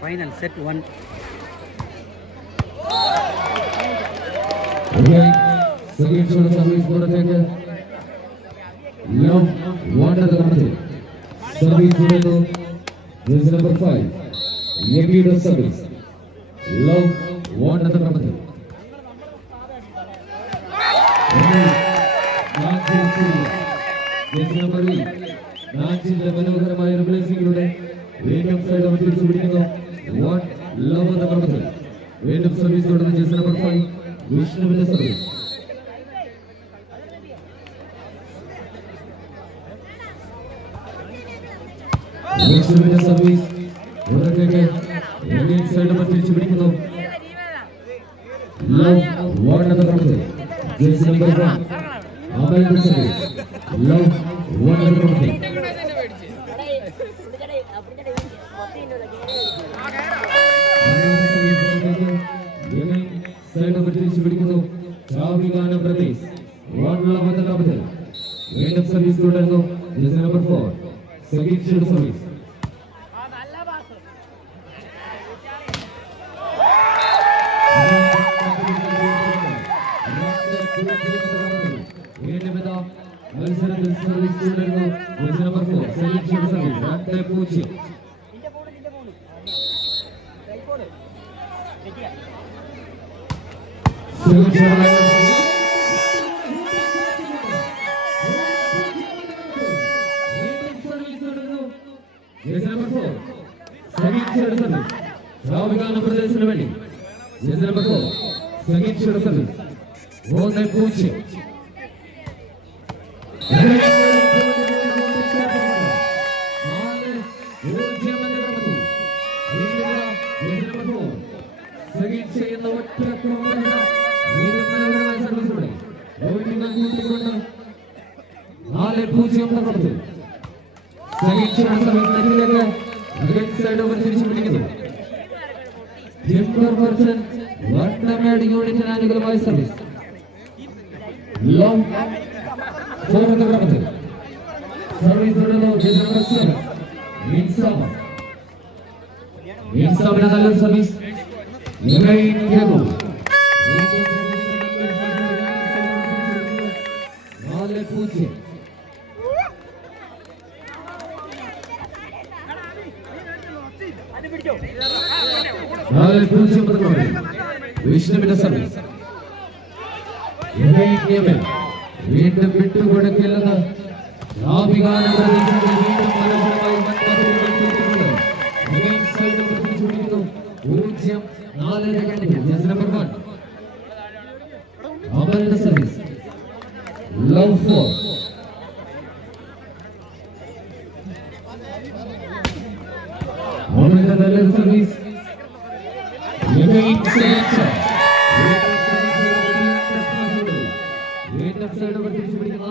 Final set 1. Okay, second shot service for the taker. Love one at the country. Service for the this number 5. Yegi the service. Love one at the country. This number 8. Nancy Lebanon replacing today. Waiting side of the shooting. One love at the country. Wait of service for the just number 5. Vishnu with the service. Vishnu with the service. Again side of the shooting. Love one at the country. This number 1. Abel the service. Love one at the country. Side of the shooting. Chavigana Pradesh. One love at the capital. End of service to Tango. This is number 4. Second shield service. Service to Tango. This is number 4. Second shield service. Rante Pucci. Second shield Yes, number 4. Second shield service. Chavigana Pradesh Navani. Yes, number 4. Second shield service. Rante Pucci. Service. Long 4 at the capital. Service to the number 7. Minsama with another service. Lorraine Diego. Nale Pucci. Nale Pucci for the capital. Vishnu with the service. Lorraine Diego. വീണ്ടും വിട്ടുകൊടുക്കില്ലെന്ന് നാവികാന പ്രദേശത്ത് വീണ്ടും മനോഹരമായി മന്മഥുരങ്ങൾ 0-4 number 1 Amal service love 4 Amal service again selection side over തിരിച്ചുപിടിക്കുന്ന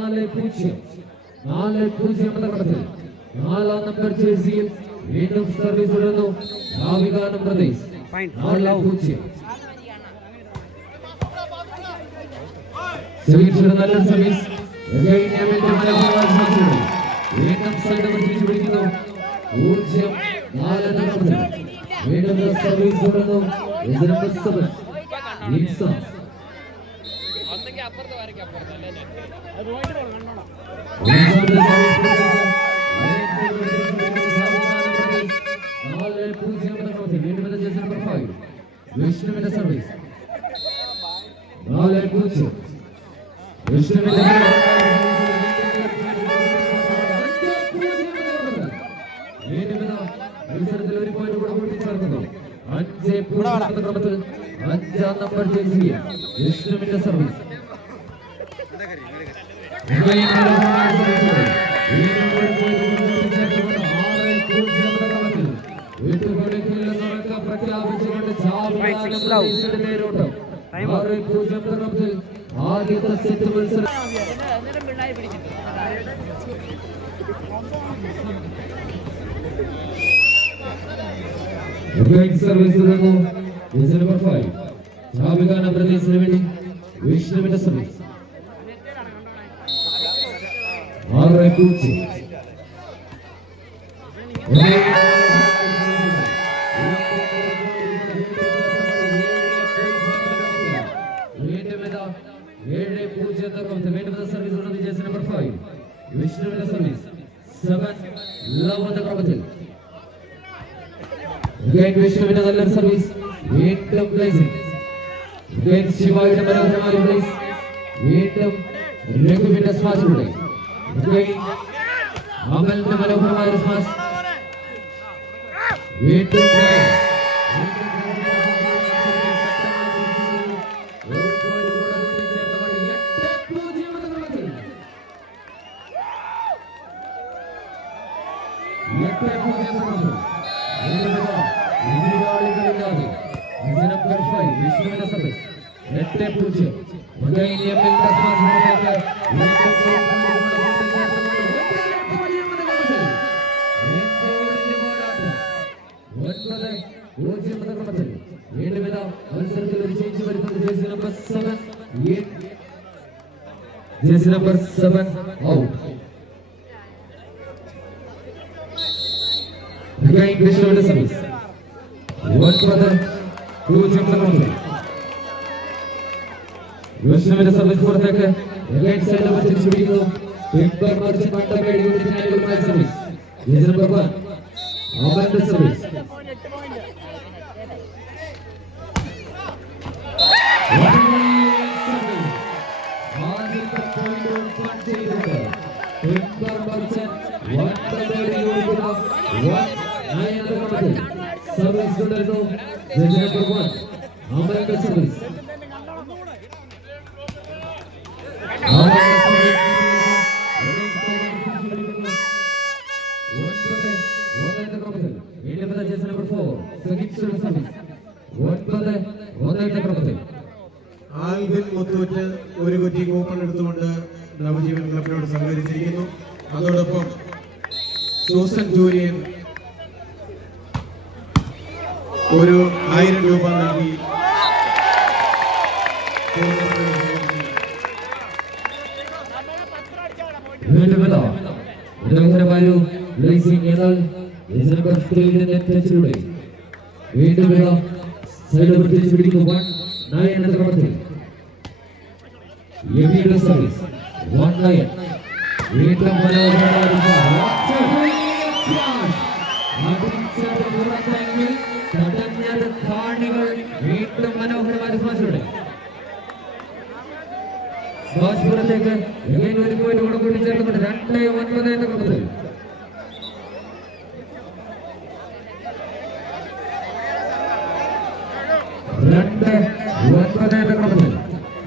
4-0 എന്ന കടത്തിൽ 4-ാം number ജേഴ്സിയിൽ വീണ്ടും service തുടരുന്നു നാവികാനം പ്രദേശ് 4-0 നല്ല service വീണ്ടും side over തിരിച്ചുപിടിക്കുന്നു 0-4 എന്ന കടത്തിൽ വീണ്ടും സർവീസ് തുടരുന്നു number 7 ഇൻസ Vishnu with the service. Nale Pucci. Vishnu with the delivery point to Anje Pucci Anja number jersey. Vishnu with the service. Service is number 5. Chavigana Pradesh Navani. Vishnu with the service. Pucci. വിഷ്ണുവിന്റെ നല്ലൊരു service. വീണ്ടും blazing. ശിവായുടെ മനോഹരമായ blaze. വീണ്ടും രഘുവിന്റെ സ്മാഷിലൂടെ അമലിന്റെ മനോഹരമായ smash. വീണ്ടും വിഷ്ണുവിന്റെ service. 8-0. മത്സരത്തിൽ ഒരു ചേഞ്ച് വരുന്നത് ജേഴ്സി നമ്പർ 7 ഔട്ട്. വിഷ്ണുവിന്റെ സർവീസ്. 9-0. വിഷ്ണുവിന്റെ സർവീസ് പുറത്തേക്ക്. സർവീസ്. ജേഴ്സി നമ്പർ 1 അവന്റെ സർവീസ്. സർവീസ് തുടരുന്നു. ജേഴ്സി നമ്പർ 1 അവന്റെ സർവീസ്. ആൽവിൻ മുത്തൂറ്റ് ഒരു കുറ്റി കൂപ്പൺ എടുത്തുകൊണ്ട് നവജീവൻ ക്ലബിനോട് സഹകരിച്ചിരിക്കുന്നു. അതോടൊപ്പം സൂസൻ ജൂലിയൻ ഒരു 1000 രൂപ നൽകി വീണ്ടും സൈഡ് പിടിക്കുന്നു. 9 എന്ന ക്രമത്തിൽ എബിയുടെ സർവീസ്. 1-9. വീണ്ടും കാണികൾ വീണ്ടും മനോഹരമായ സ്മാഷിലൂടെ സ്മാഷ്പുരത്തേക്ക് ഒരു പോയിന്റ് കൂടെ കൂട്ടിച്ചേർത്തുകൊണ്ട് 2-9 എന്ന ക്രമത്തിൽ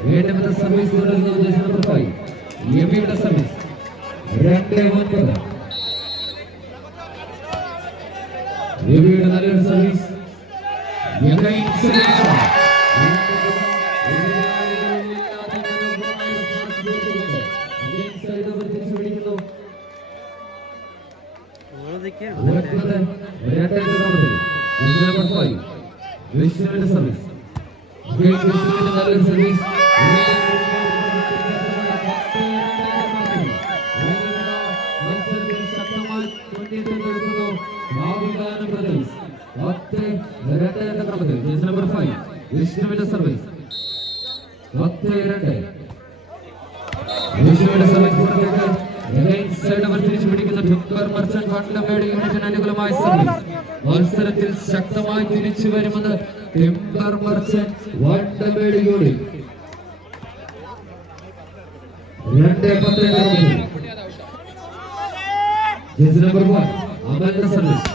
വീണ്ടും സർവീസ് തുടരുന്നത് ജേഴ്സി നമ്പർ 5 എബിയുടെ സർവീസ്. 2-9. എബിയുടെ നല്ലൊരു സർവീസ്. വിഷ്ണുവിന്റെ സർവീസ്. വിഷ്ണുവിന്റെ നല്ലൊരു സർവീസ്. മത്സരത്തിൽ ശക്തമായി മുന്നേറ്റെടുക്കുന്നു ഭാവികാന ബ്രദേഴ്സ്. 10-2 എന്ന ക്രമത്തിൽ ജേഴ്സി നമ്പർ 5 വിഷ്ണുവിന്റെ സർവീസ്. 10-2. വിഷ്ണുവിന്റെ സർവീസ് പുറത്തേക്ക്. സൈഡ് അവർ തിരിച്ചു പിടിക്കുന്ന ടിംബർ മർച്ചന്റ് വണ്ടമേട് യൂണിറ്റിന് അനുകൂലമായ സർവീസ്. മത്സരത്തിൽ ശക്തമായി തിരിച്ചു വരുന്നത് timber merchant Vandanmedu unit. 2-10. Jersey number 1 അമലിന്റെ service.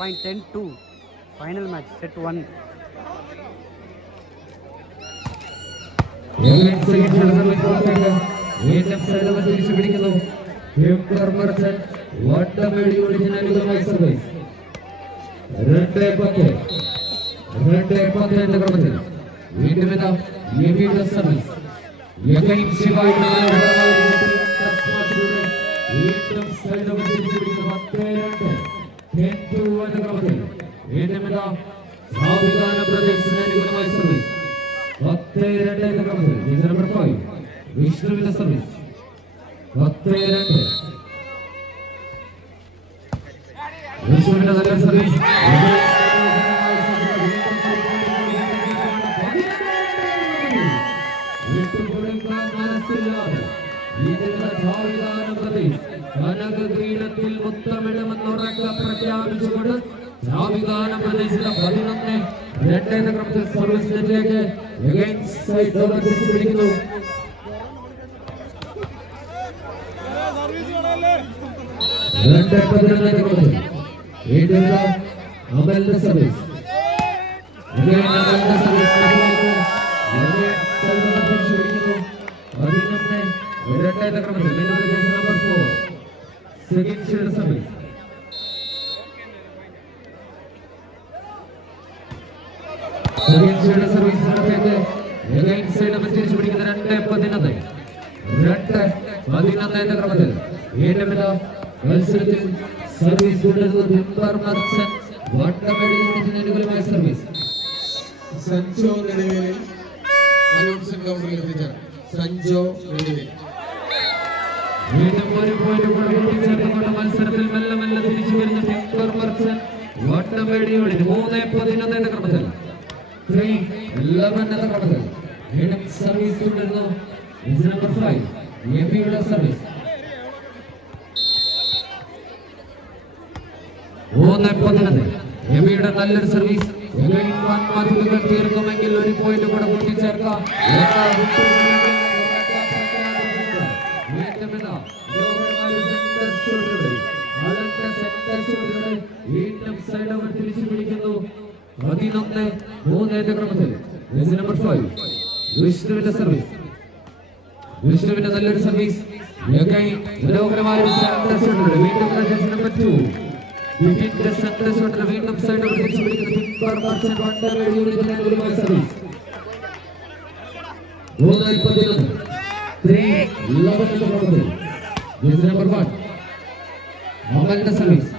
Point 10-2. Final match set 1. തിരിച്ചു പിടിക്കുന്നു. ടിംബർ മർച്ചന്റ് വണ്ടമേട് യൂണിറ്റിന് അനുകൂലമായ സർവീസ്. 2-10 എന്ന ക്രമത്തിൽ വീണ്ടും എബിയുടെ സർവീസ്. ശിവായുടെ വീണ്ടും സൈഡ് അവർ തിരിച്ചു പിടിക്കുന്നു. 10-2. 10-2 എന്ന ക്രമത്തിൽ വീണ്ടും ഭാവികാന ബ്രദേഴ്സിന് അനുകൂലമായ സർവീസ്. 10-2 എന്ന ക്രമത്തിൽ ജേഴ്സി നമ്പർ 5 വിഷ്ണുവിന്റെ സർവീസ്. 10-2. വിഷ്ണുവിന്റെ നല്ല സർവീസ്. സർവീസില്ലാതെ ഇതിനുള്ള ജാവിദാനം പ്രദേശ് കനക ക്രീഡത്തിൽ മുത്തമിടുമെന്നുറക്ക പ്രഖ്യാപിച്ചുകൊണ്ട് ജാവിദാനം പ്രദേശിലെ 11-2 എന്ന ക്രമത്തിൽ സർവീസ് നെറ്റിലേക്ക് പിടിക്കുന്നു. അമലിന്റെ സർവീസ് സർവീസിനകത്തേക്ക് തിരിച്ചു പിടിക്കുന്ന 2-11 എന്ന ക്രമത്തിൽ ഏറ്റവും മത്സരത്തിൽ സർവീസ് അനുകൂലമായ സർവീസ് സഞ്ജോ നെടുവേലിൽ അനൗൺസ്മെന്റ് കൗണ്ടറിൽ എത്തിച്ചാണ്. സഞ്ജോ നെടുവേൽ വീണ്ടും ഒരു പോയിന്റ് കൂടെ കൂട്ടിച്ചേർത്തുകൊണ്ട് മത്സരത്തിൽ മെല്ലെ മെല്ലെ തിരിച്ചു വരുന്ന ടിംബർ മർച്ചന്റ് വട്ടമേടിയോട് 3-11 എന്ന ക്രമത്തിൽ 3-11 എന്ന ക്രമത്തിൽ വീണ്ടും സർവീസ് തുടരുന്നു. നമ്പർ 5 എംപിയുടെ സർവീസ് 3-11 എംപിയുടെ നല്ലൊരു സർവീസ് മതിലുകൾ തീർക്കുമെങ്കിൽ ഒരു പോയിന്റ് കൂടെ കൂട്ടിച്ചേർക്കാം. വീണ്ടും സൈഡ് ഓവർ തിരിച്ചു പിടിക്കുന്നു. 11-3 എന്ന ക്രമത്തിൽ നമ്പർ 5 വിഷ്ണുവിന്റെ സർവീസ്. വിഷ്ണുവിന്റെ നല്ലൊരു സർവീസ് മനോഹരമായ വീണ്ടും നമ്പർ 2 വീണ്ടും സൈഡ് ഓവർ തിരിച്ചു പിടിക്കുന്നു. സർവീസ് 3-11 നമ്പർ 1 അമലിന്റെ സർവീസ്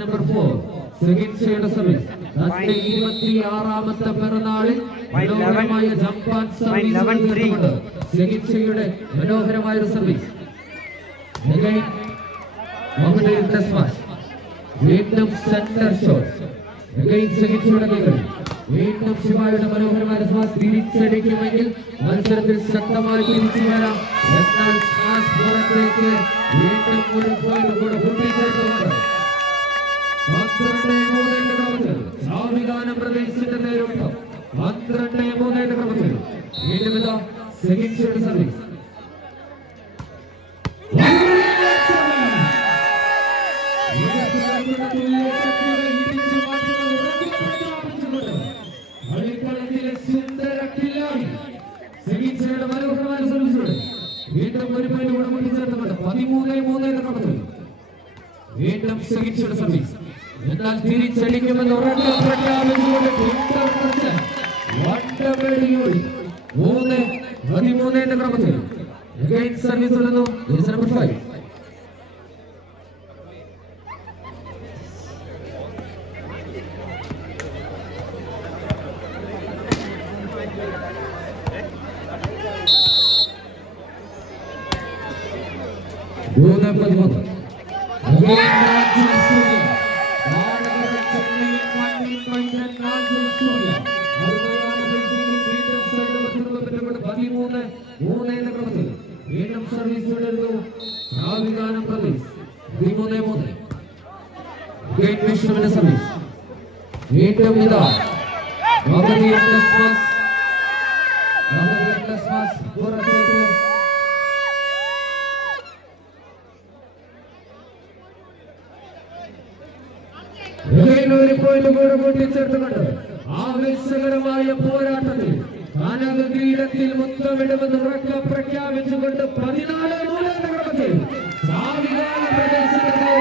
നമ്പർ 4 സെഗിൻഷയുടെ സർവീസ്. തന്റെ 26ാമത്തെ പിറന്നാളിൽ മനോഹരമായ ജംപാൻ സർവീസ് സെഗിൻഷയുടെ മനോഹരമായ ഒരു സർവീസ്. വീണ്ടും സെന്റർ ഷോട്ട് വീണ്ടും ശിവായുടെ മനോഹരമായ സ്മാഷ് തിരിച്ചടിക്കുമെങ്കിൽ മത്സരത്തിൽ ശക്തമായി തിരിച്ചു വരാം. എന്നാൽ സ്മാഷ് പുറത്തേക്ക് വീണ്ടും ഒരു പോയിന്റ് കൂടെ കൂട്ടിച്ചേർത്തുകൊണ്ട് 12-3 എന്ന ക്രമത്തിൽ ജാവിദാനം പ്രദേശത്തിന്റെ നേരിട്ടം 12-3 എന്ന ക്രമത്തിൽ വീണ്ടും ഇതാ സെഗിൻഷയുടെ സർവീസ്. വീണ്ടും ഒരു പോയിന്റ് കൂടെ കൂട്ടിച്ചേർത്തുകൊണ്ട് 13-3 എന്ന ക്രമത്തിൽ വീണ്ടും സെഗിൻഷയുടെ സർവീസ്. എന്നാൽ തിരിച്ചടിക്കുമെന്ന് ഉറക്കെ പ്രഖ്യാപിച്ചുകൊണ്ട് 13 എന്ന ക്രമത്തിൽ സർവീസ് തുടരുന്നു. നമ്പർ 5 വീണ്ടും സർവീസ് തുടരുന്നു. ജാവിദാനം പ്രദേശ് 13-3 വിഷ്ണുവിന്റെ സർവീസ്. വീണ്ടും ഇതാ പുറത്തേക്ക് ഒരു പോയിന്റ് കൂടെ കൂട്ടിച്ചേർത്തുകൊണ്ട് ആവേശകരമായ പോരാട്ടത്തിൽ കനകീടത്തിൽ മുത്തമിടുമെന്ന് ഉറക്കെ പ്രഖ്യാപിച്ചുകൊണ്ട് 14-3 എന്ന ക്രമത്തിൽ ജാവിദാനം പ്രദേശത്തിന്റെ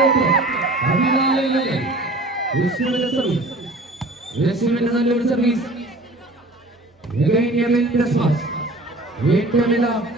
വിഷ്ണുവിന്റെ സർവീസ്. യേശുവിന്റെ നല്ലൊരു സർവീസ്. വീണ്ടും